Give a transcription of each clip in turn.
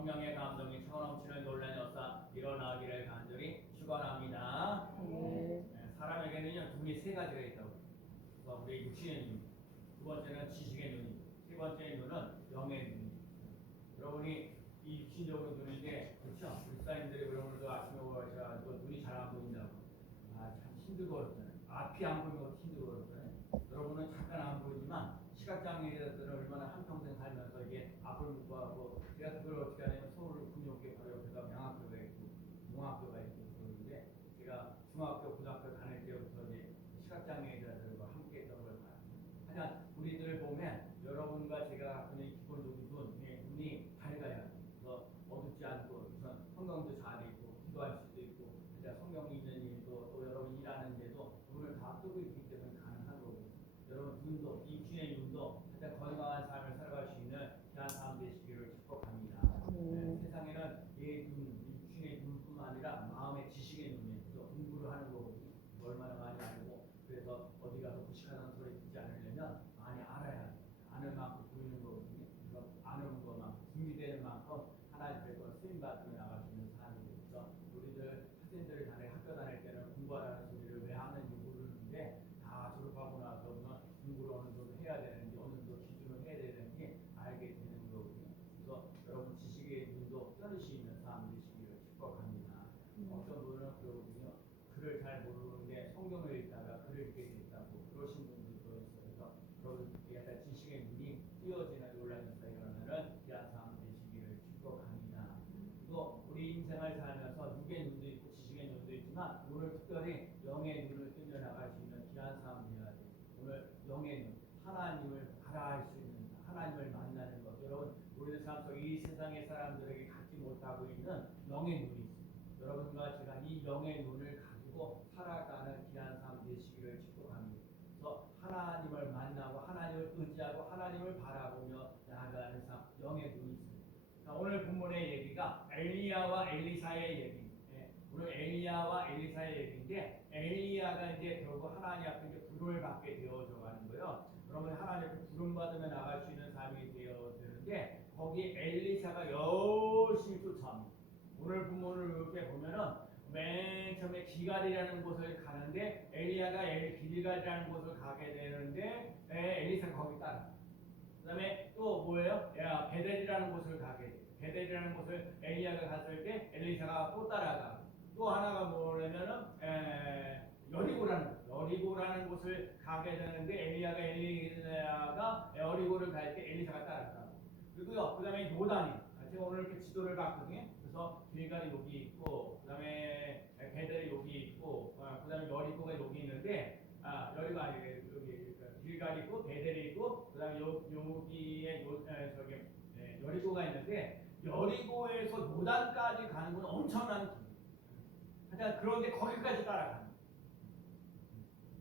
성령의 감동이 차오넘치는 논란이 없사 일어나기를 간절히 축원합니다. 사람에게는요 눈이 세 가지가 있다고. 그래서 우리 육신의 눈, 두 번째는 지식의 눈이고, 세 번째 눈은 영의 눈. 여러분이 이 육신적으로 눈인데, 그렇죠? 불사님들이 여러분도 아침에 오셔가지고 눈이 잘 안 보인다고. 아, 참 힘들고 그렇잖아요. 앞이 안 보이는 것도 힘들고 그렇잖아요. 여러분은 잠깐 안 보이지만 시각장애인들은 얼마나 한평생 살면서 이게 앞을 못 보고, 제가 그걸 어떻게 하냐면 서울 군용교육 바로 옆에가 명학교가 있고 농학교가 있고 그러는데, 제가 중학교 고등학교 다닐 때부터 이제 시각장애인들과 함께 했던 걸 봐요. 하여간 우리들 보면 여러분과 제가 갖고 있는 기본적인 눈이 밝아야, 그래서 어둡지 않고 우선 성경도 잘 읽고 기도할 수도 있고, 진짜 성경이 있는 일도 또 여러분 일하는 데도 눈을 다 뜨고 있기 때문에 가능한 거고, 여러분 눈도 육신의 눈도 진짜 건강한 삶을 살아갈 수 있는 귀한 사람 되시기를 축복합니다. 세상에는 이 눈, 육신의 눈뿐만 아니라 마음의 지식의 눈에 또 공부를 하는 거거든요. 얼마나 많이 알고, 그래서 어디 가서 무식하다는 소리 듣지 않으려면 많이 알아야 돼요. 아는 만큼 보이는 거거든요. 그래서 아는 것만큼 준비되는 만큼 하나님 앞에서 쓰임 받으며 나갈 수 있는 사람이 되어서, 우리들 학생들이 학교 다닐 때는 공부하라는 소리를 왜 하는지 모르는데, 다 졸업하고 나서는 공부를 어느 정도 해야 되는지, 어느 정도 기준을 해야 되는지 알게 되는 거거든요. 그래서 여러분 지식의 눈도 떠날 수 있는 사람 되시기를 축복합니다. 어떤 분은 그러거든요. 글을 잘 모르는데 성경을 읽다가 글을 읽게 됐다고 그러신 분들도 있어요. 그래서 여러분 약간 지식의 눈이 띄어지는 논란이 일어나는 귀한 사람 되시기를 축복합니다. 그리고 우리 인생을 살면서 육의 눈도 있고 지식의 눈도 있지만, 오늘 특별히 영의 눈을 뜨며 나갈 수 있는 귀한 사람 되어야 돼요. 오늘 영의 눈, 하나님을 알아할 수 있는, 하나님을 만나는 것. 여러분 우리들 삶 속 이 세상의 사람들에게 갖지 못하고 있는 영의 눈이 있어요. 여러분과 제가 이 영의 눈을 가지고 살아가는 귀한 삶 되시기를 축복합니다. 그래서 하나님을 만나고 하나님을 의지하고 하나님을 바라보며 나아가는 삶, 영의 눈이 있습니다. 자, 오늘 본문의 얘기가 엘리야와 엘리사의 얘기. 오늘 엘리야와 엘리사의 얘기인데, 엘리야가 이제 결국 하나님 앞에 이제 부름을 받게 되어져 가는 거예요. 그러면 하나님 앞에 부름 받으며 나갈 수 있는 삶이 되어지는데, 거기 엘리사가 열심히 쫓아옵니다. 오늘 본문을 이렇게 보면은 맨 처음에 기갈이라는 곳을 가는데, 엘리야가 길갈이라는 곳을 가게 되는데 엘리사가 거기 따라. 그 다음에 또 뭐예요? 베델이라는 곳을 가게 돼요. 베델이라는 곳을 엘리야가 갔을 때 엘리사가 또 따라가. 또 하나가 뭐냐면은 여리고라는 곳을 가게 되는데, 엘리야가 여리고를 갈 때 엘리사가 따라가. 그리고요, 그 다음에 요단이, 제가 오늘 이렇게 지도를 봤거든요. 그래서 길갈이 여기 있고, 그 다음에 베델이 여기 있고, 그 다음에 여리고가 여기 있는데, 여리고 아니에요. 여기 길갈이 있고, 베델이 있고, 그 다음에 여기에 여리고가 있는데, 여리고에서 요단까지 가는 건 엄청난 길. 하여튼 그런데 거기까지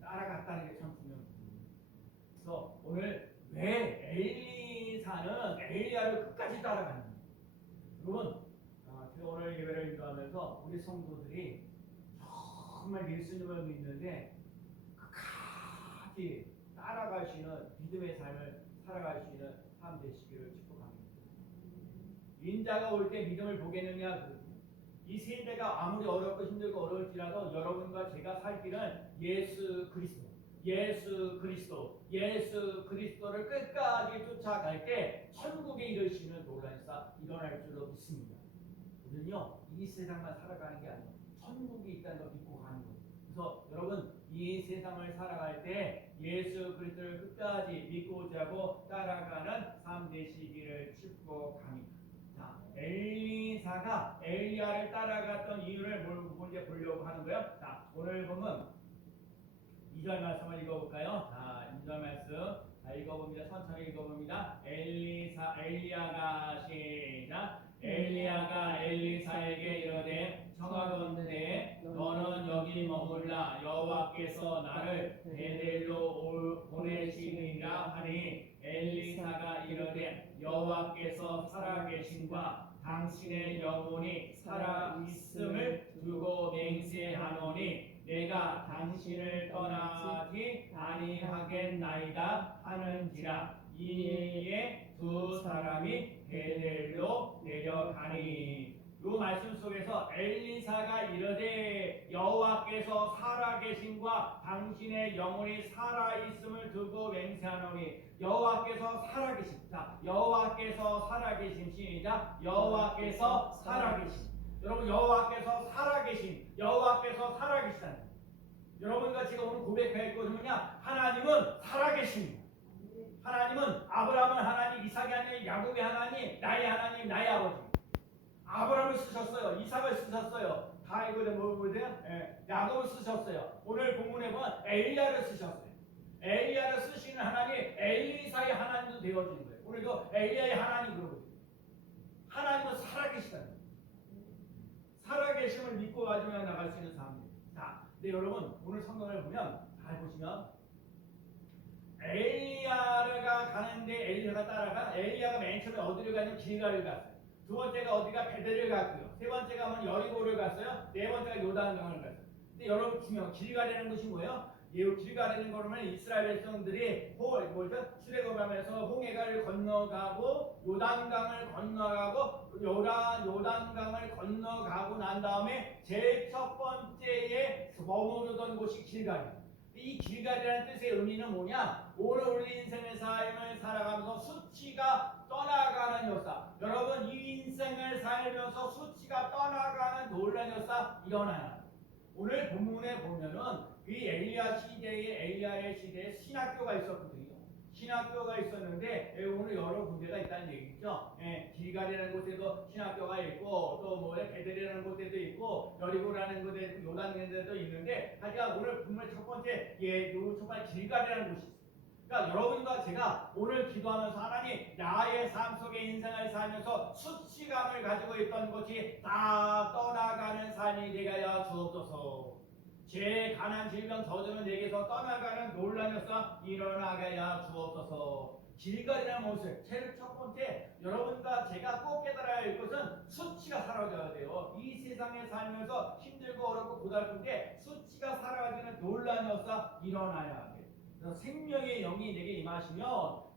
따라갔다는 게 참 중요한 부분이에요. 그래서 오늘 왜 엘리사는 엘리야를 끝까지 따라가는지. 여러분, 제가 오늘 예배를 인도하면서 우리 성도들이 정말 예수님을 믿는데 끝까지 따라갈 수 있는 믿음의 삶을 살아갈 수 있는 삶 되시기를 축복합니다. 인자가 올 때 믿음을 보겠느냐. 이 세대가 아무리 어렵고 힘들고 어려울지라도 여러분과 제가 살 길은 예수 그리스도를 끝까지 쫓아갈 때 천국에 이를 수 있는 놀라운 사 일어날 줄로 믿습니다. 우리는요, 이 세상만 살아가는 게 아니에요. 천국이 있다는 걸 믿고 가는 거예요. 그래서 여러분, 이 세상을 살아갈 때 예수 그리스도를 끝까지 믿고자 하고 따라가는 삶 되시기를 축복합니다. 자, 엘리사가 엘리야를 따라갔던 이유를 먼저 보려고 하는 거예요. 자, 오늘 보면 2절 말씀을 읽어볼까요? 자, 2절 말씀. 자, 읽어봅니다. 천천히 읽어봅니다. 엘리야가 시작. 엘리야가 엘리사에게 이르되 청하건대 너는 여기 머물라. 여호와께서 나를 베델로 보내시리라 하니, 엘리사가 이르되 여호와께서 살아계심과 당신의 영혼이 살아있음을 두고 맹세하노니, 내가 당신을 떠나지 아니하겠나이다 하는지라. 이에 두 사람이 베델로 내려가니. 이 말씀 속에서 엘리사가 이르되 여호와께서 살아계심과 당신의 영혼이 살아있음을 두고 맹세하노니. 여호와께서 살아계심. 자, 여호와께서 살아계심. 시작. 여호와께서 살아계심. 여러분, 여호와께서 살아계심. 여호와께서 살아계시다는. 여러분과 제가 오늘 고백할 것은 뭐냐? 하나님은 살아계십니다. 하나님은 아브라함의 하나님, 이삭의 하나님, 야곱의 하나님, 나의 하나님, 나의 아버지. 아브라함을 쓰셨어요. 이삭을 쓰셨어요. 다 이거 뭐예요? 야곱을 쓰셨어요. 오늘 본문에 보면 엘리야를 쓰셨어요. 엘리야를 쓰시는 하나님, 엘리사의 하나님도 되어지는 거예요. 오늘도 엘리야의 하나님 그러거든요. 하나님은 살아계시다는 거예요. 살아계심을 믿고 가지고 나갈 수 있는 사람입니다. 자, 근데 여러분 오늘 성경을 보면 잘 보시면 엘리야가 가는데 엘리야가 따라가. 엘리야가 맨 처음에 어디를 가냐면 길가를 갔어요. 두 번째가 어디가 베델을 갔고요. 세 번째가 뭐 여리고를 갔어요. 네 번째가 요단강을 갔어요. 근데 여러분 중요한 길가라는 것이 뭐예요? 길가라는 거는 이스라엘 백성들이 출애굽하면서 홍해를 건너가고 요단강을 건너가고 요단강을 건너가고 난 다음에 제일 첫 번째에 머무르던 곳이 길가예요. 이 길가리라는 뜻의 의미는 뭐냐? 오늘 우리 인생의 삶을 살아가면서 수치가 떠나가는 역사. 여러분, 이 인생을 살면서 수치가 떠나가는 놀라운 역사 일어나요. 오늘 본문에 보면은 이 엘리야의 시대에 신학교가 있었거든요. 신학교가 있었는데 오늘 여러 군데가 있다는 얘기죠. 길갈이라는 곳에도 신학교가 있고 또 베델이라는 곳에도 있고 여리고라는 곳에 요단이라는 데도 있는데 하여간 오늘 본문의 첫 번째 길갈이라는 곳이 있어요. 그러니까 여러분과 제가 오늘 기도하면서 하나님 나의 삶 속에 인생을 살면서 수치감을 가지고 있던 것이 다 떠나가는 삶이 되게 하여 주옵소서. 죄, 가난, 질병, 저주는 내게서 떠나가는 놀라운 역사 일어나게 하여 주옵소서. 길갈이라는 모습. 제일 첫 번째 여러분과 제가 꼭 깨달아야 할 것은 수치가 사라져야 돼요. 이 세상에 살면서 힘들고 어렵고 고달픈데 수치가 사라지는 놀라운 역사 일어나야 돼요. 그래서 생명의 영이 내게 임하시면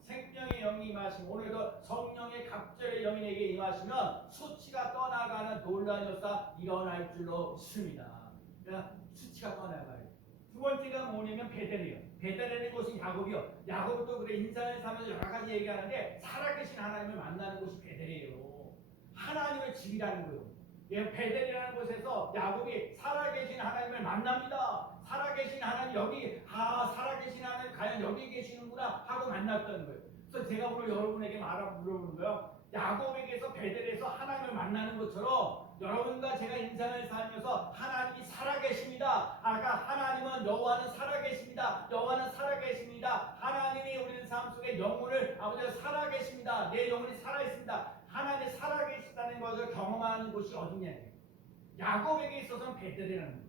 오늘도 성령의 갑절의 영이 내게 임하시면 수치가 떠나가는 놀라운 역사 일어날 줄로 믿습니다. 그러니까 수치가 떠나가요. 두 번째가 뭐냐면 베델이에요. 베델이라는 곳이 야곱이요. 야곱도 그래 인생을 살면서 여러 가지 얘기하는데 살아계신 하나님을 만나는 곳이 베델이에요. 하나님의 집이라는 거예요. 베델이라는 곳에서 야곱이 살아계신 하나님을 만납니다. 살아계신 하나님 살아계신 하나님 과연 여기 계시는구나 하고 만났던 거예요. 그래서 제가 오늘 여러분에게 물어보는 거예요. 야곱에게서 베델에서 하나님을 만나는 것처럼 여러분과 제가 인생을 살면서 하나님이 살아계십니다. 아까 하나님은 여호와는 살아계십니다. 여호와는 살아계십니다. 하나님이 우리 삶 속에 영혼을 아버지가 살아계십니다. 내 영혼이 살아있습니다. 하나님이 살아계시다는 것을 경험하는 곳이 어디냐? 야곱에게 있어서는 베델이라는 곳.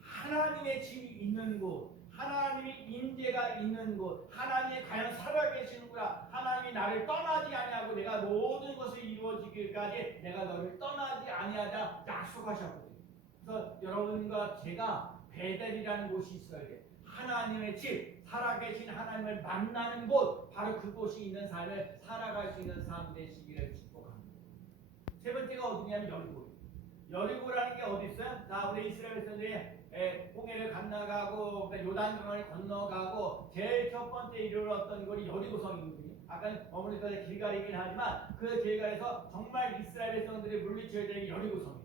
하나님의 집이 있는 곳. 하나님의 임재가 있는 곳, 하나님이 과연 살아계시는구나. 하나님이 나를 떠나지 아니하고 내가 모든 것을 이루어지기까지 내가 너를 떠나지 아니하다 약속하셨거든요. 그래서 여러분과 제가 베델이라는 곳이 있어야 돼. 하나님의 집, 살아계신 하나님을 만나는 곳, 바로 그곳이 있는 삶을 살아갈 수 있는 삶 되시기를 축복합니다. 세 번째가 어디냐면 여리고. 여리고라는 게 어디 있어요? 자, 우리 이스라엘 백성들이 홍해를 건너가고 요단강을 건너가고 제일 첫 번째 이르렀던 곳이 여리고성이거든요. 아까 어머니가 길갈이긴 하지만 그 길갈에서 정말 이스라엘 백성들이 물리쳐야 될 여리고성이에요.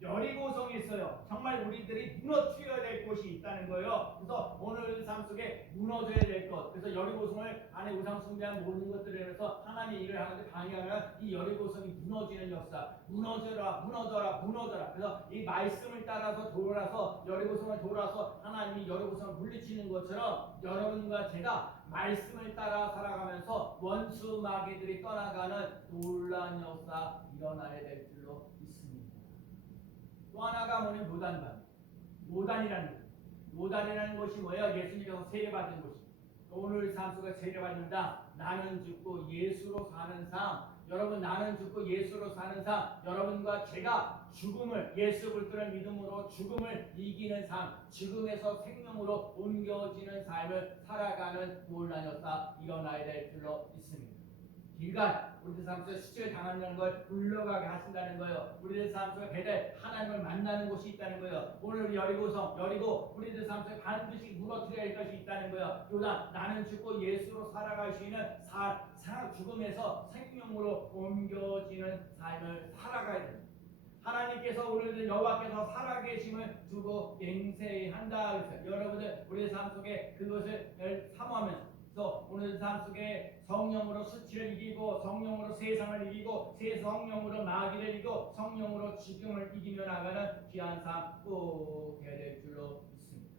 여리고성이 있어요. 정말 우리들이 무너뜨려야 될 곳이 있다는 거예요. 그래서 오늘 삶 속에 무너져야 될 것. 그래서 여리고성을 안에 우상 숭배한 모든 것들에 대해서 하나님의 일을 하는데 방해하면 이 여리고성이 무너지는 역사. 무너져라. 그래서 이 말씀을 따라서 돌아서 여리고성을 돌아서 하나님이 여리고성을 물리치는 것처럼 여러분과 제가 말씀을 따라 살아가면서 원수 마귀들이 떠나가는 놀라운 역사 일어나야 될 줄로 믿습니다. 또 하나가 뭐냐면 요단이라는 것. 요단이라는 것이 뭐예요? 예수님께서 세례받은 곳입니다. 또 오늘 삶 속에 세례받는다. 나는 죽고 예수로 사는 삶. 여러분 나는 죽고 예수로 사는 삶. 여러분과 제가 죽음을 예수 그리스도를 믿음으로 죽음을 이기는 삶. 죽음에서 생명으로 옮겨지는 삶을 살아가는 놀라였다. 일어나야 될 줄로 믿습니다. 길갈 우리들 삶 속에 수치를 당하는 걸 물러가게 하신다는 거예요. 우리들 삶 속에 베델 하나님을 만나는 곳이 있다는 거예요. 오늘 여리고성 여리고 우리들 삶 속에 반드시 무너뜨려야 할 것이 있다는 거예요. 요단 나는 죽고 예수로 살아갈 수 있는 죽음에서 생명으로 옮겨지는 삶을 살아가야 됩니다. 하나님께서 우리들 여호와께서 살아계심을 두고 맹세히 한다 그랬어요. 여러분들 우리의 삶 속에 그것을 사모하면서 오늘 삶 속에 성령으로 수치를 이기고 성령으로 세상을 이기고 성령으로 마귀를 이기고 성령으로 죽음을 이기며 나가는 귀한 삶 꼭 해야 될 줄로 믿습니다.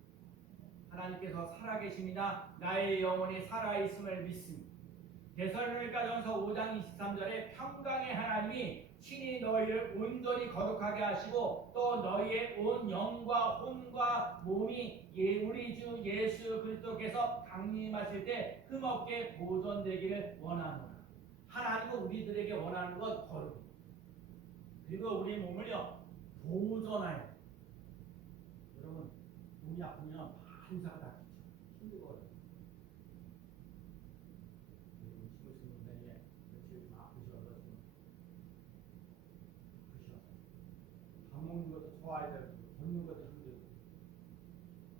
하나님께서 살아계십니다. 나의 영혼이 살아있음을 믿습니다. 데살로니가전서 5장 23절에 평강의 하나님이 친히 너희를 온전히 거룩하게 하시고 또 너희의 온 영과 혼과 몸이 우리 주 예수 그리스도께서 강림하실 때 흠없게 보존되기를 원하노라. 하나님은 우리들에게 원하는 것 거룩. 그리고 우리 몸을요 보존하여. 여러분 몸이 아프면 반사가 다 힘들어요. 밥 먹는 것도 좋아야 되고 걷는 것도 힘들고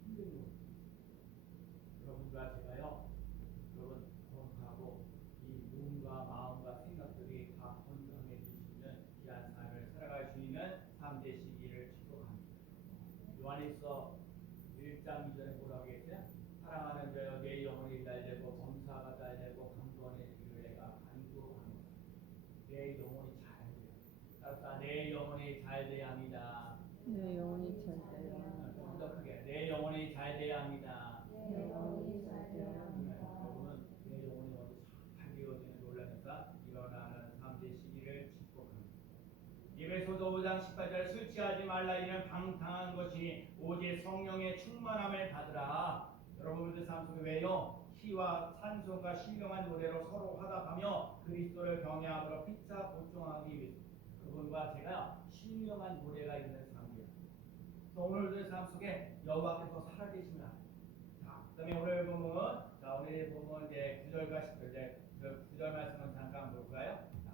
힘든 거. 여러분과 제가요 여러분 건강하고 이 몸과 마음과 생각들이 다 건강해지시는 귀한 삶을 살아갈 수 있는 삶 되시기를 축복합니다. 요한일서 1장 2절에 뭐라고 했어요? 사랑하는 자여 내 영혼이 잘되고 범사가 잘되고 강구원의 길을 내가 간구하노라. 내 영혼이 잘돼요. 따라서 내 영혼이 잘돼야 합니다. 내 영혼이 잘 되어야 합니다. 좀 더 크게 내 영혼이 잘돼야 합니다. 내 영혼이 잘 되어야 합니다. 여러분은 내 영혼이 먼저 잘 되어지는 놀라면서 일어나는 삶 되시기를 축복합니다. 예배소서 5장 18절 술 취하지 말라 이는 방탕한 것이니 오직 성령의 충만함을 받으라. 여러분들 삶 속에 왜요? 피와 산소가 신령한 노래로 서로 화답하며 그리스도를 경외함으로 피차 보충하기 위해서 그분과 제가 신령한 노래가 있는 삶이에요. 오늘의 삶 속에 여호와께서 살아계시면 자, 그다음에 오늘 본문은 오늘 본문 이제 9절과 10절 그 9절 말씀은 잠깐 볼까요? 자,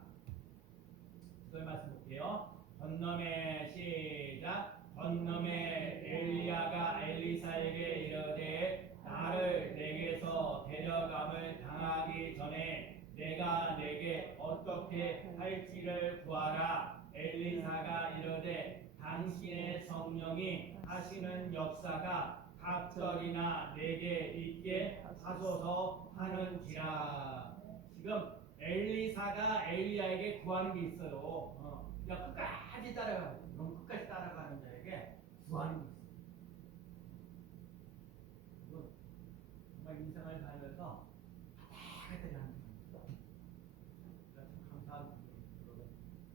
9절 말씀 볼게요. 건너매 시작. 건너매 엘리야가 엘리사에게 이르되 나를 내게서 데려감을 당하기 전에 내가 내게 어떻게 할지를 구하라. 엘리사가 이르되 당신의 성령이 하시는 역사가 갑절이나 내게 있게 하소서 하는지라. 지금 엘리사가 엘리야에게 구하는 게 있어요. 그러니까 끝까지 따라가는 너무 끝까지 따라가는 자에게 구하는 게 있어요. 이건 정말 인생을 살면서 바닥에까지 하는 거예요. 참 감사한 부분이에요.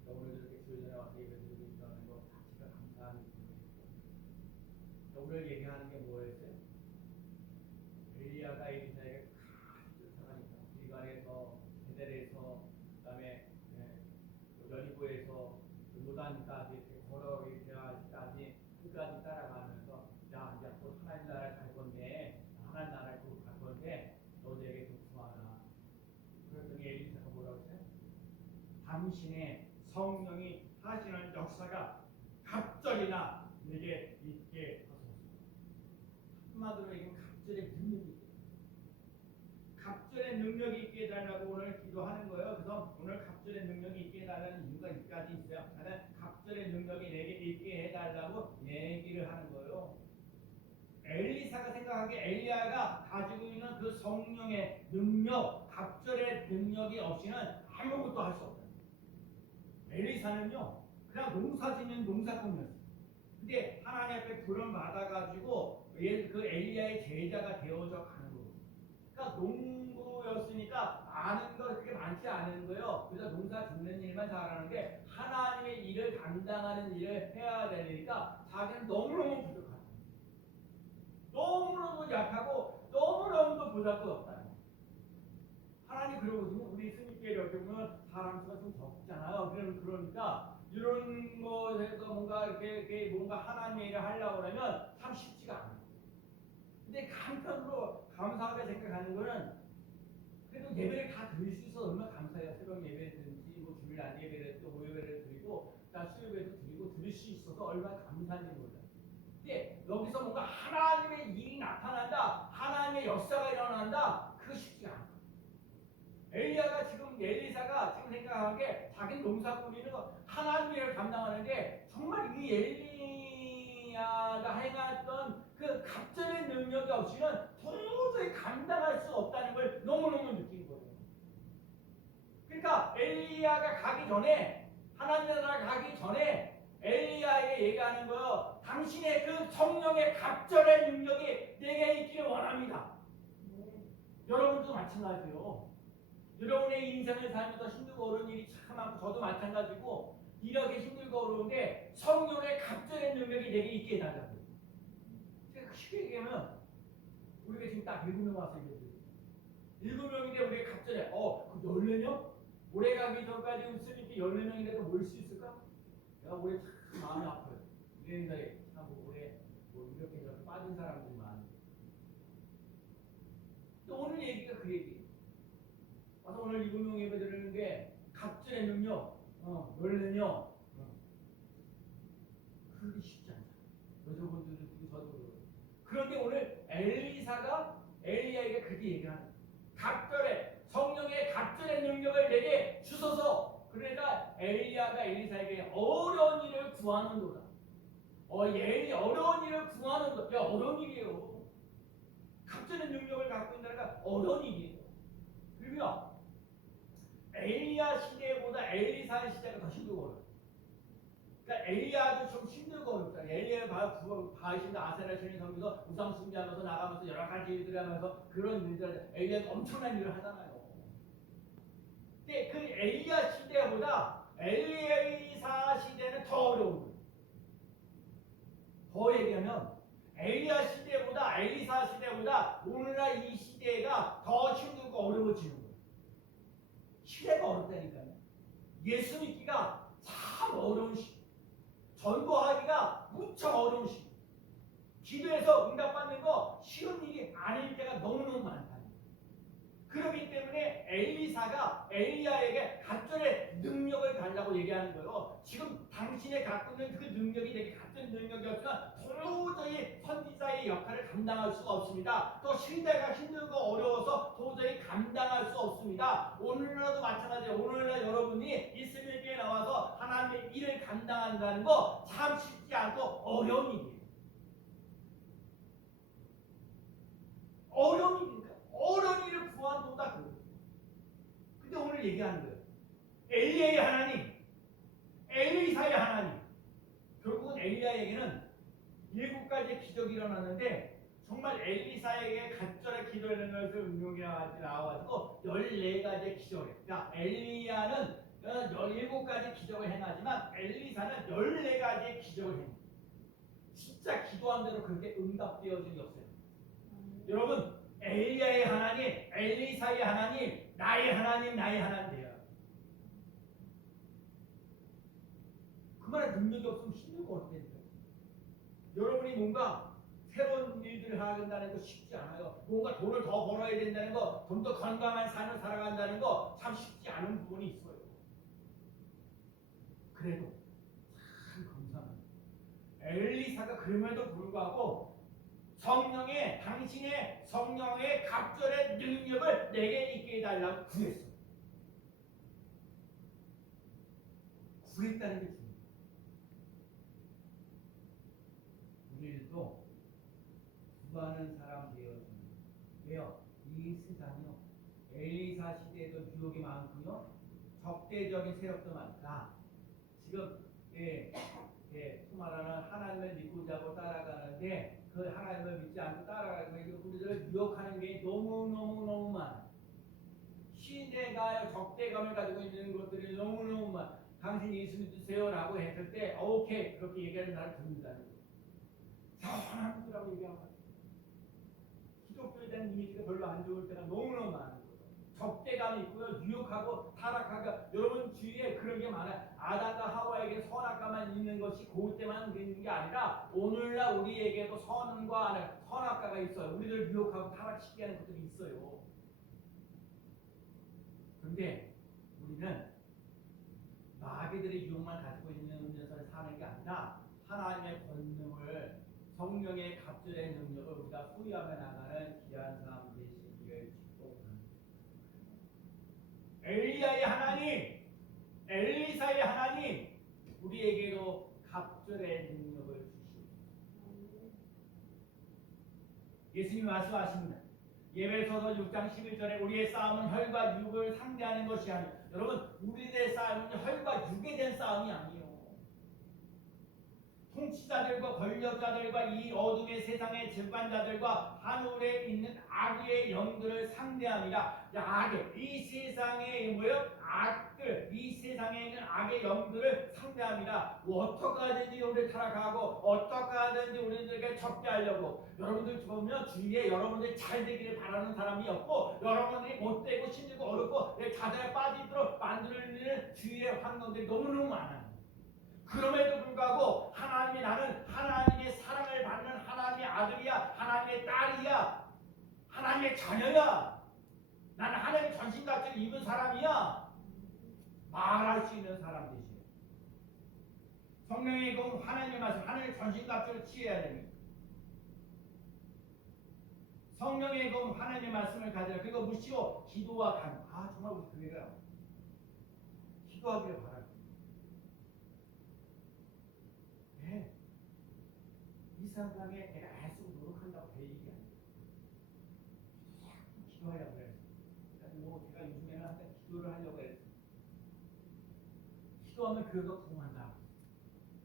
오늘 이렇게 주일에 와서 예배드리고 있다는 거 자체가 감사한 부분이에요. 오늘 얘기하는 게 뭐였어요? 엘리야가 엘리사에게 쫓아가니까 길갈에서 베델에서 그다음에 여리고에서 요단까지 이렇게 걸어 이렇게까지 끝까지 따라가면서 야 이제 곧 하나님 나라에 갈 건데 하나님 나라에 곧 갈 건데 너희에게 좀 구하라. 그랬더니 엘리사가 뭐라고 했어요? 당신의 성령이 하시는 역사가 갑절이나 내게 있게 하소서. 한마디로 얘기하면 갑절의 능력이 있게 갑절의 능력이 있게 해달라고 오늘 기도하는 거예요. 그래서 오늘 갑절의 능력이 있게 해달라는 이유가 여기까지 있어요. 나는 갑절의 능력이 내게 있게 해달라고 얘기를 하는 거예요. 엘리사가 생각하기에 엘리야가 가지고 있는 그 성령의 능력, 갑절의 능력이 없이는 아무것도 할 수 없어요. 엘리사는요 그냥 농사짓는 농사꾼이었어요. 근데 하나님 앞에 부름 받아가지고 그 엘리야의 제자가 되어져 가는 거예요. 그러니까 농부였으니까 아는 거 그렇게 많지 않은 거예요. 그래서 농사 짓는 일만 잘하는 게 하나님의 일을 감당하는 일을 해야 되니까 자기는 너무너무 부족하다. 너무너무 약하고 너무너무 보잘것 없다. 하나님 그러거든요. 우리 스님께 이렇게 보면 사람 수가 좀 적잖아요. 그러니까 이런 것에서 뭔가 이렇게 뭔가 하나님의 일을 하려고 하면 참 쉽지가 않아요. 근데 한편으로 감사하게 생각하는 거는 그래도 예배를 다 드릴 수 있어서 얼마나 감사해요. 새벽 예배든지 뭐 주일날 예배를 또 오예배를 드리고 자 수요예배도 드리고 드릴 수 있어서 얼마나 감사한지 몰라요. 근데 여기서 뭔가 하나님의 일이 나타난다, 하나님의 역사가 일어난다, 그거 쉽지가 않아요. 엘리사가 지금 생각하는 게 자기 농사 꾸미는 거 하나님의 일을 감당하는데 정말 이 엘리야가 행했던 그 갑절의 능력이 없이는 도저히 감당할 수 없다는 걸 너무너무 느낀 거예요. 그러니까 엘리야가 가기 전에 하나님 나라 가기 전에 엘리야에게 얘기하는 거예요. 당신의 그 성령의 갑절의 능력이 내게 있기를 원합니다. 여러분도 마찬가지요. 여러분의 인생을 살면서 힘들고 어려운 일이 참 많고 저도 마찬가지고 이렇게 힘들고 어려운데 성령의 갑절의 능력이 내게 있게 해달라고요. 제가 쉽게 얘기하면 우리가 지금 딱 7명 와서 얘기해요. 7명인데 우리가 갑절에 그 14명? 올해 가기 전까지 스님께 14명이라도 모일 수 있을까? 내가 올해 참 마음이 아파요. 이랬는데 참 올해 뭐 이렇게 저렇게 빠진 사람들이 많아요. 또 오늘 얘기가 그 얘기예요. 와서 오늘 7명 예배 드리는데 갑절의 능력 14명 그러기 쉽지 않아요. 여러분들도 저도 그래요. 그런데 오늘 엘리사가 엘리야에게 그렇게 얘기하는 갑절의 성령의 갑절의 능력을 내게 주소서. 그러니까 엘리야가 엘리사에게 어려운 일을 구하는도다. 어려운 일을 구하는 것. 야, 어려운 일이에요. 갑절의 능력을 갖고 있다는 건 어려운 일이에요. 그리고요, 엘리야 시대보다 엘리사 시대가 더 힘들고 어려워요. 그러니까 엘리야도 좀 힘들고 어렵잖아요. 엘리야를 바하신다 아세라신을 섬기서 우상 숭배하면서 나가면서 여러 가지 일들을 하면서 그런 일들 엘리야가 엄청난 일을 하잖아요. 근데 그 엘리야 시대보다 엘리사 시대는 더 어려운 거예요. 더 얘기하면 엘리야 시대보다 엘리사 시대보다 오늘날 이 시대가 더 힘들고 어려워지는 거예요. 시대가 어렵다니까요. 예수 믿기가 참 어려운 시대. 전도하기가 무척 어려운 시대. 기도해서 응답받는 거 쉬운 일이 아닐 때가 너무너무 많다. 그렇기 때문에 엘리사가 엘리야에게 갑절의 능력을 달라고 얘기하는 거예요. 지금 당신이 갖고 있는 그 능력이 내게 갑절의 능력이 없으면 도저히 선지자의 역할을 감당할 수가 없습니다. 또 시대가 힘들고 어려워서 도저히 감당할 수 없습니다. 오늘날도 마찬가지예요. 오늘날 여러분이 이스라엘에 나와서 하나님의 일을 감당한다는 거 참 쉽지 않고 어려운 일이에요. 어려운 일이니까 어려운 일을 구한도다 그래요. 근데 오늘 얘기하는 거예요. 엘리야의 하나님, 엘리사의 하나님. 결국은 엘리야에게는 7가지의 기적이 일어났는데 정말 엘리사에게 갑절의 기도라는 것을 응용해 나와가지고 14가지의 기적을 해요. 그러니까 엘리야는 17가지 기적을 행하지만 엘리사는 14가지의 기적을 해요. 진짜 기도한 대로 그렇게 응답되어진 게 없어요. 여러분, 엘리야의 하나님, 엘리사의 하나님, 나의 하나님, 나의 하나님이에요. 그 말에 능력이 없으면 힘들고 어렵다니까요. 여러분이 뭔가 새로운 일들을 하겠다는 거 쉽지 않아요. 뭔가 돈을 더 벌어야 된다는 거, 좀 더 건강한 삶을 살아간다는 거 참 쉽지 않은 부분이 있어요. 그래도 참 감사합니다. 엘리사가 그럼에도 불구하고 당신의 성령의 갑절의 능력을 내게 있게 해달라고 구했어. 구했다는 게 중요해요. 우리도 구하는 사람 되어주는. 왜요? 이 세상이요. 엘리사 시대에도 유혹이 많고요. 적대적인 세력도 많다. 지금 수많은 하나님을 믿고자 하고 따라가는데 그 하나님을 믿지 않고 따라가는 우리들을 유혹하는 게 너무 많아. 시대가 적대감을 가지고 있는 것들이 너무 많아. 당신 예수 믿으세요라고 했을 때 오케이 그렇게 얘기하는 나를 듣는다는 거예요. 선한 분이라고 얘기하고 기독교에 대한 이미지가 별로 안 좋을 때가 너무너무 많은 거예요. 적대감이 있고요. 유혹하고 타락하고 여러분 주위에 그런 게 많아요. 아담과 하와에게 선악과만 있는 것이 고울 때만 있는 게 아니라 오늘날 우리에게도 선과 선악과가 있어요. 우리를 유혹하고 타락시키게 하는 것들이 있어요. 그런데 우리는 마귀들의 유혹만 가지고 있는 데서 사는 게 아니라 하나님의 권능을 성령의 갑절의 능력을 우리가 소유하며 나가는 귀한 삶 되시기를 축복합니다. 엘리야의 하나님, 엘리사의 하나님, 우리에게도 갑절의 능력을 주시옵소서. 예수님이 말씀하십니다. 예배소서 6장 11절에 우리의 싸움은 혈과 육을 상대하는 것이 아니요. 여러분, 우리의 싸움은 혈과 육에 대한 싸움이 아니에요. 통치자들과 권력자들과 이 어둠의 세상의 집관자들과 하늘에 있는 악의 영들을 상대합니다. 악의 이 세상의 뭐예요? 악들 이 세상에 있는 악의 영들을 상대합니다. 어떻게 하든지 우리를 타락하고 어떻게 하든지 우리들에게 적대하려고 여러분들 보면 주위에 여러분들이 잘 되기를 바라는 사람이 없고 여러분들이 못되고 힘들고 어렵고 내 자살에 빠지도록 만들어내는 주위의 환경들이 너무너무 많아요. 그럼에도 불구하고 하나님이 나는 하나님의 사랑을 받는 하나님의 아들이야, 하나님의 딸이야, 하나님의 자녀야, 나는 하나님의 전신갑주를 입은 사람이야 말할 수 있는 사람 되시오. 성령의 공 하나님의 말씀, 하나님의 전신갑주를 취해야 됩니다. 성령의 공 하나님의 말씀을 가져라. 그리고 무시고 기도와 간. 정말 우리 교회가 기도하기를 바랍니다. 이 세상에 내가 애쓰고 노력한다고 될 일이 아니에요. 기도하려고 그래요. 제가 요즘에는 항상 기도를 하려고 해요. 기도하면 교회가 부흥한다.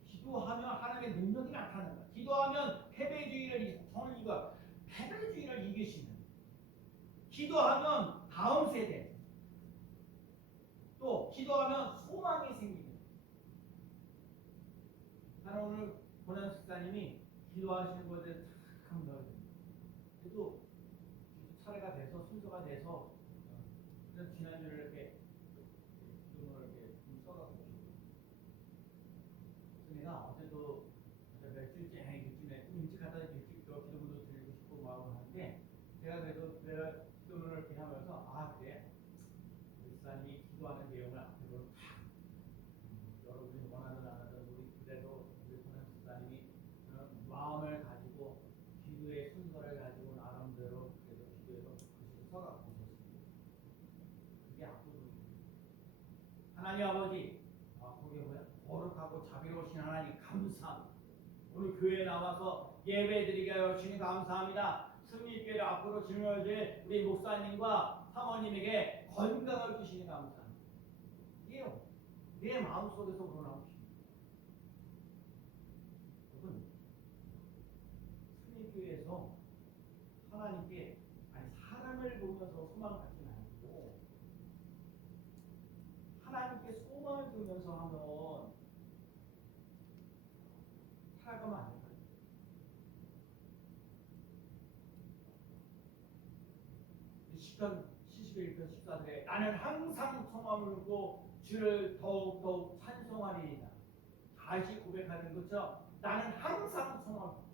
기도하면 하나님의 능력이 나타난다. 기도하면 패배주의를 저는 이거 패배주의를 이기시는. 기도하면 다음 세대 또 기도하면 소망이 생기는. 나는 오늘 고난 집사님이 기도하시는 것에 참 감사해요. 그래도 차례가 돼서 순서가 돼서 지난주를 이렇게 기도를 이렇게 좀 써갖고 그래서 내가 어제도 며칠째 이쯤에 좀 일찍 갔다 일찍 기도문도 드리고 싶고 마음을 하는데 제가 그래도 내가 기도를 이렇게 하면서 그래 목사님이 기도하는 내용을 앞으로 다 여러분이 원하든 안 하든 우리 그래도 우리 고난 집사님이 마음을 가지고 기도의 순서를 가지고 나름대로 그래서 기도해서 글씨를 써갖고 오셨습니다. 그게 압도적입니다. 하나님 아버지, 거기에 뭐야? 거룩하고 자비로우신 하나님 감사합니다. 오늘 교회에 나와서 예배드리게 하여 주님 감사합니다. 승리교회를 앞으로 증언해줄 우리 목사님과 사모님에게 건강을 주시니 감사합니다. 이게요, 내 마음속에서 우러나오는 교회에서 하나님께 사람을 보면서 소망을 갖지는 않고 하나님께 소망을 두면서 하면 살아가면 안 될까요? 시편 71편 14절에 나는 항상 소망을 두고 주를 더욱 찬송하리이다. 다시 고백하는 것처럼 나는 항상 소망을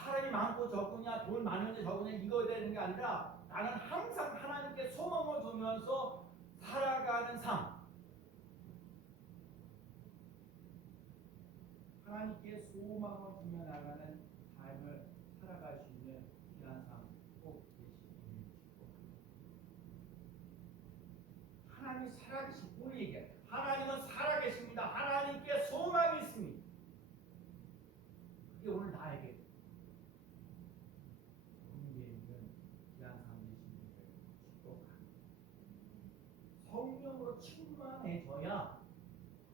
사람이 많고 적으냐 돈 많으냐 적으냐 이거에 되는 게 아니라 나는 항상 하나님께 소망을 두면서 살아가는 삶, 하나님께 소망을 두며 나가는 삶을 살아갈 수 있는 귀한 삶 꼭 되시기를 축복합니다. 하나님이 살아계신 오늘 얘기해. 하나님은 살아계십니다. 하나님께 소망이 있습니다. 그게 오늘 나에게 성령으로 충만해져야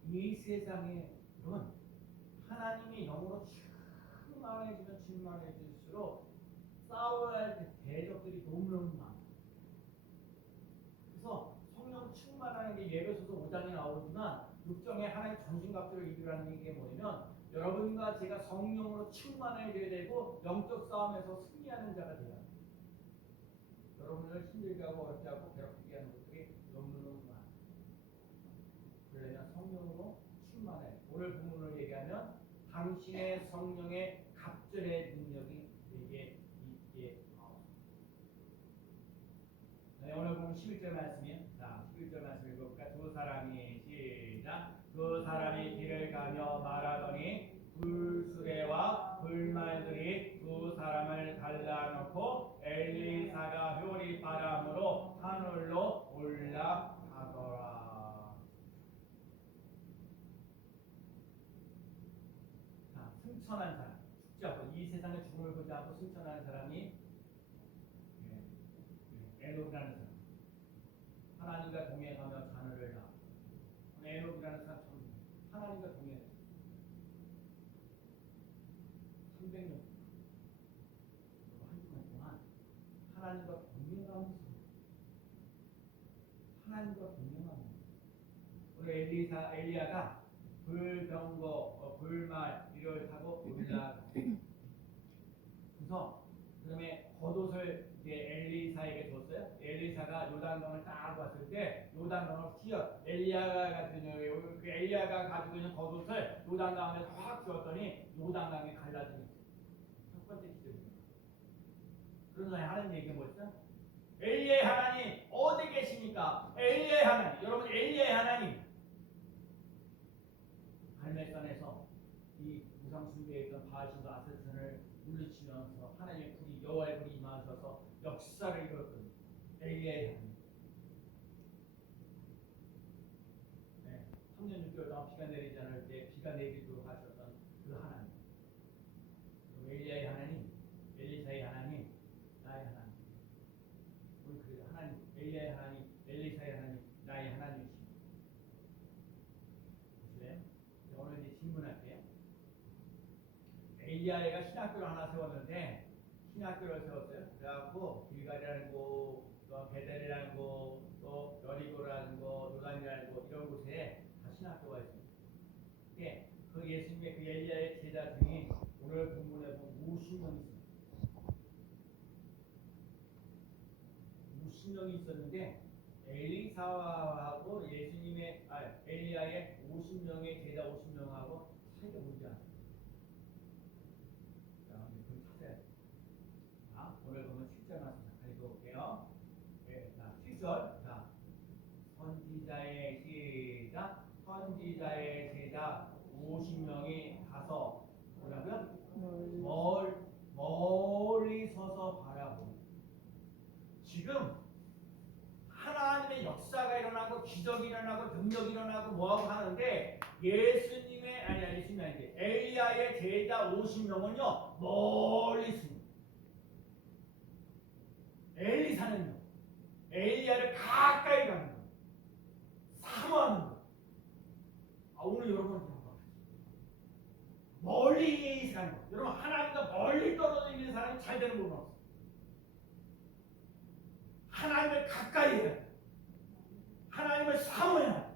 이 세상에 이런 하나님이 영으로 충만해질수록 싸워야 할 대적들이 너무너무 많아요. 그래서 성령 충만하는 게 예배소서 5장에 나오지만 6장에 하나님의 전신갑주를 입으라는 게 뭐냐면 여러분과 제가 성령으로 충만해져야 되고 영적 싸움에서 승리하는 자가 돼야 돼요. 여러분을 힘들게 하고 어렵게 하고 괴롭게 당신의 성령의 갑절의 능력이 내게 있게 하옵소서. 네, 오늘 보면 11절 말씀이에요. 자, 11절 말씀 읽어볼까? 두 사람이 시작. 두 사람이 길을 가며 말하더니 불수레와 불말들이 두 사람을 갈라놓고 엘리사가 효리 바람으로 하늘로 올라가더라. 자, 승천한 사람, 죽지 않고 이 세상의 죽음을 보지 않고 승천한 사람이 에녹이라는 사람. 하나님과 동행하며 자녀를 낳아. 에녹이라는 사람 참 하나님과 동행했어요. 300년 한 주간 동안 하나님과 동행하면서 오늘 엘리야가 불병거 불말 이를 타고 올라가. 그래서 그다음에 겉옷을 이제 엘리사에게 줬어요. 엘리사가 요단강을 딱 왔을 때 요단강을 휘어 엘리야가 가지고 있는 겉옷을 요단강에 확 쥐었더니 요단강이 갈라지는 첫 번째 기적입니다. 그러나 하는 얘기가 뭐죠? 엘리야의 하나님 어디 계십니까? 엘리야의 하나님. 여러분 엘리야의 하나님 갈멜산에서 이 우상 숭배했던 바알신과 아세탄을 물리치면서 하나님의 불이 여호와의 불이 임하셔서 역사를 이뤘던 엘리야의 하나님. 3년 6개월 동안 비가 내리지 않을 때 비가 내리도록 하셨던 그 하나님. 엘리야의 하나님, 엘리사의 하나님, 나의 하나님. 우리 그 하나님, 엘리야의 하나님, 엘리사의 하나님, 나의 하나님이십니다. 보실래요? 오늘 이제 질문할게요. 엘리야가 신학교를 하나 세웠는데 신학교를 세웠어요. 그래갖고 길갈이라는 곳, 또 베델이라는 곳, 또 여리고라는 곳, 요단이라는 곳 이런 곳에 다 신학교가 있습니다. 예, 그 예수님의 그 엘리야의 제자 중에 오늘 본문에 보면 50명이 있습니다. 50명이 있었는데 엘리사하고 엘리야의 50명의 제자 50명하고 사이가 보이지 않아요. 자, 그걸 찾아야 돼요. 자, 오늘 보면 7절 말씀 잠깐 읽어볼게요. 네, 자, 7절. 자, 선지자의 시작. 선지자의 제자 50명이 가서 뭐라고요? 멀리 서서 바라보니. 지금 하나님의 역사가 일어나고 기적이 일어나고 능력이 일어나고 뭐하고 하는데 엘리야의 제자 50명은요 멀리 있습니다. 엘리사는요 엘리야를 가까이 가는 거예요. 사모하는 거예요. 오늘 여러분한테 멀리 사는 거예요. 여러분 하나님과 멀리 떨어져 있는 사람이 잘 되는 부분 없어요. 하나님을 가까이 해야 돼. 하나님을 사모해야 돼.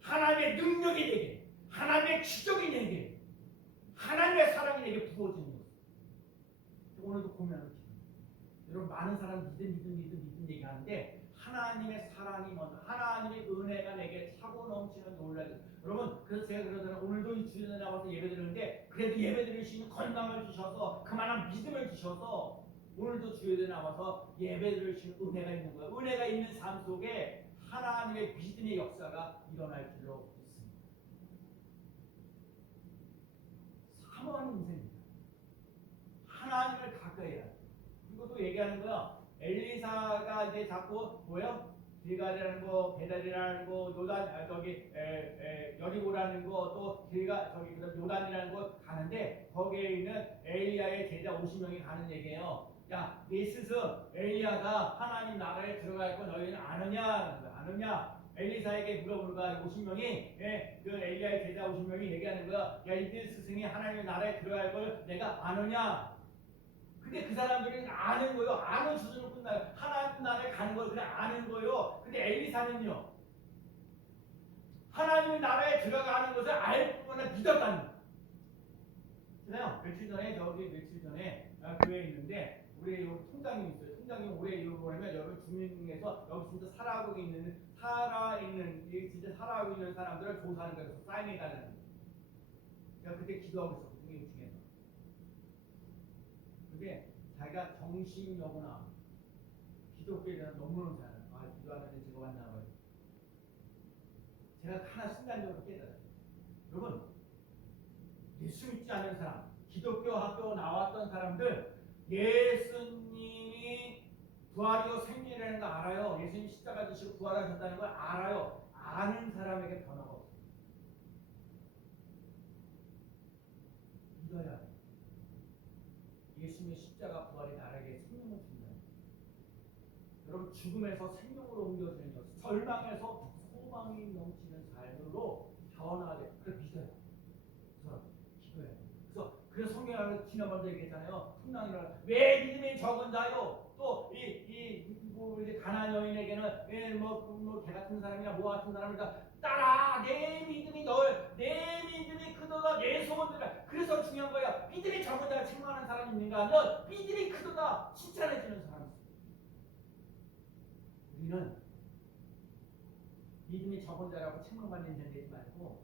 하나님의 능력이 되게, 하나님의 기적이 되게, 하나님의 사랑이 내게 부어지는 거예요. 오늘도 고민하는 거예요. 여러분 많은 사람이 믿음 얘기하는데 하나님의 사랑이 먼저, 하나님의 은혜가 내게 차고 넘치는 놀라죠. 여러분 그래서 제가 그러잖아요. 오늘도 이 주일에 나와서 예배드리는데 그래도 예배드릴 수 있는 건강을 주셔서 그만한 믿음을 주셔서 오늘도 주일에 나와서 예배드릴 수 있는 은혜가 있는 거예요. 은혜가 있는 삶 속에 하나님의 믿음의 역사가 일어날 줄로 믿습니다. 사모하는 인생입니다. 하나님을 가까이 해야 돼요. 그리고 또 얘기하는 거야. 엘리사가 이제 자꾸 뭐요? 길갈이라는 거, 베델이라는 거, 여리고라는 거, 또 요단이라는 거 가는데 거기에 있는 엘리야의 제자 50명이 가는 얘기예요. 야, 네 스승 엘리야가 하나님 나라에 들어갈 거 너희는 아느냐? 엘리사에게 물어보는 거야. 50명이 그 엘리야의 제자 50명이 얘기하는 거야. 야, 이들 스승이 하나님 나라에 들어갈 걸 내가 아느냐? 근데 그 사람들은 아는 거예요. 아는 수준으로 끝나요. 하나님 나라에 가는 걸 그냥 아는 거예요. 근데 엘리사는요. 하나님 나라에 들어가는 것을 알거나 믿었다는 거예요. 그래요. 며칠 전에 교회에 있는데 우리 여기 통장님 있어요. 통장님 올해 이거 뭐냐면 여러분 주민등에서 여기 진짜 살아가고 있는 사람들을 조사하는 거예요. 사인해 달라는 거예요. 제가 그때 기도하고 있었거든요. 중에서. 근데 자기가 정신여구나 기독교에 대해서 너무너무 잘 알아요. 아, 기도하면 제가 왔나 봐요. 제가 하나 순간적으로 깨달았어요. 여러분, 예수 믿지 않는 사람, 기독교 학교 나왔던 사람들, 예수님이 부활이요 생리라는 거 알아요. 예수님 십자가 지시고 부활하셨다는 걸 알아요. 아는 사람에게 변화가 없어요. 믿어야 돼요. 예수님의 십자가 부활이 나에게 생명을 준다. 여러분, 죽음에서 생명으로 옮겨지는 것, 절망에서 소망이 넘치는 삶으로 변화돼. 그걸 믿어요. 그래서 기도해요. 그래서 성경에 지난번도 얘기했잖아요. 풍랑이라 왜 믿음이 적은 자요? 또 이제 가나안 여인에게는 개 같은 사람이나 뭐 같은 사람이나 따라 내 믿음이 내 믿음이 크도다 내 소원들이다. 그래서 중요한 거야. 믿음이 적은 자가 책망하는 사람이 있는가 하면 믿음이 크도다 칭찬해주는 사람이 있어요. 우리는 믿음이 적은 자라고 책망받는 인생 되지 말고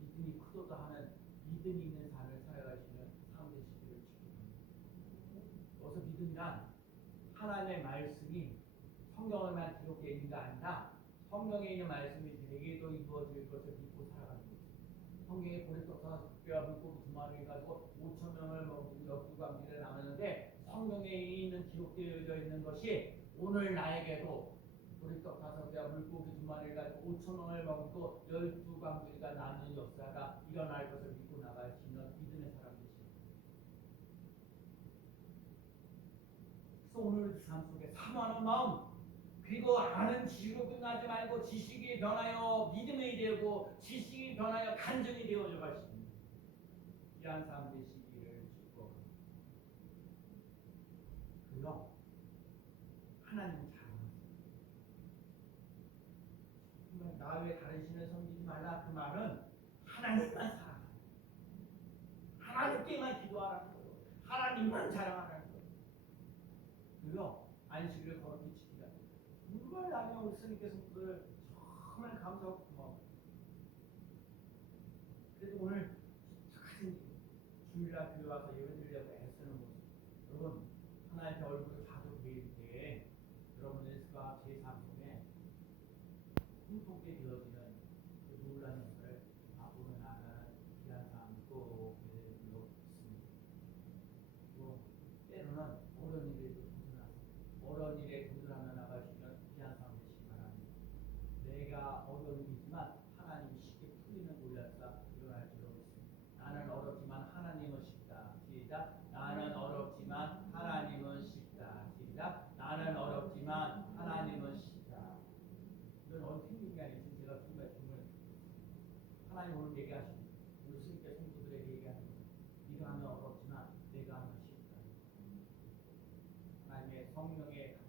믿음이 크도다 하는 믿음이 있는 삶을 살아가시는 사람 되시기를 축복합니다. 여기서 믿음이란 하나님의 말씀이 성경에만 기록되어 있는 게 아니라 성경에 있는 말씀이 내게도 이루어질 것을 믿고 살아가는 거죠. 성경에 보리떡과 뼈와 물고기 두 마리 가지고 5,000명을 먹고 12광지를 나눴는데 성경에 있는 기록되어 있는 것이 오늘 나에게도 보리떡 5개와 물고기 2마리를 가지고 5,000명을 먹고 12광지가 나누는 역사가 일어날 것을 믿고 나가시는 믿음의 사람 되십니다. 그래서 오늘 삶 속에 사모하는 마음 그리고 아는 지식으로 끝나지 말고 지식이 변하여 믿음이 되고 지식이 변하여 간증이 되어져 가십니다. 귀한 삶 되시기를 축복합니다. 그리고 하나님은 사랑하세요. 나 외에 다른 신을 섬기지 말라 그 말은 하나님만 사랑하라. 하나님께만 기도하라는 거예요. 하나님만 자랑하라는 거예요. 그리고 안식일을 거룩히 지키라. 정말 나는 우리 스님께서 정말 감사하고 고마워. 그래도 오늘 착하신 주일날 교회 와서 예배 드리려고 애쓰는 모습. 여러분 하나님의 얼굴을 자주 보일 때 여러분의 삶과 제 삶 속에 풍성하게 되어지는 그 놀라운 역사를 앞으로 나아가는 귀한 삶이 꼭 되리도록 있습니다. 또 때로는 어려운 일에도 어려운 일에 도전하며 나가시는 귀한 삶 되시기 바랍니다. 내가 어려운 일이지만 하나님이 쉽게 풀리는 놀랄사 일어날 줄로 믿습니다. 나는 어렵지만 하나님은 쉽다. 시작. 나는 어렵지만 하나님은 쉽다. 시작. 나는 어렵지만 하나님은 쉽다. 이건 어떻게 얘기 아니지? 제가 정말 하나님 오늘 얘기하시는 우리 스님께 성도들에게 얘기하는 거예요. 네가 하면 어렵지만 내가 하면 쉽다. 하나님의 성령의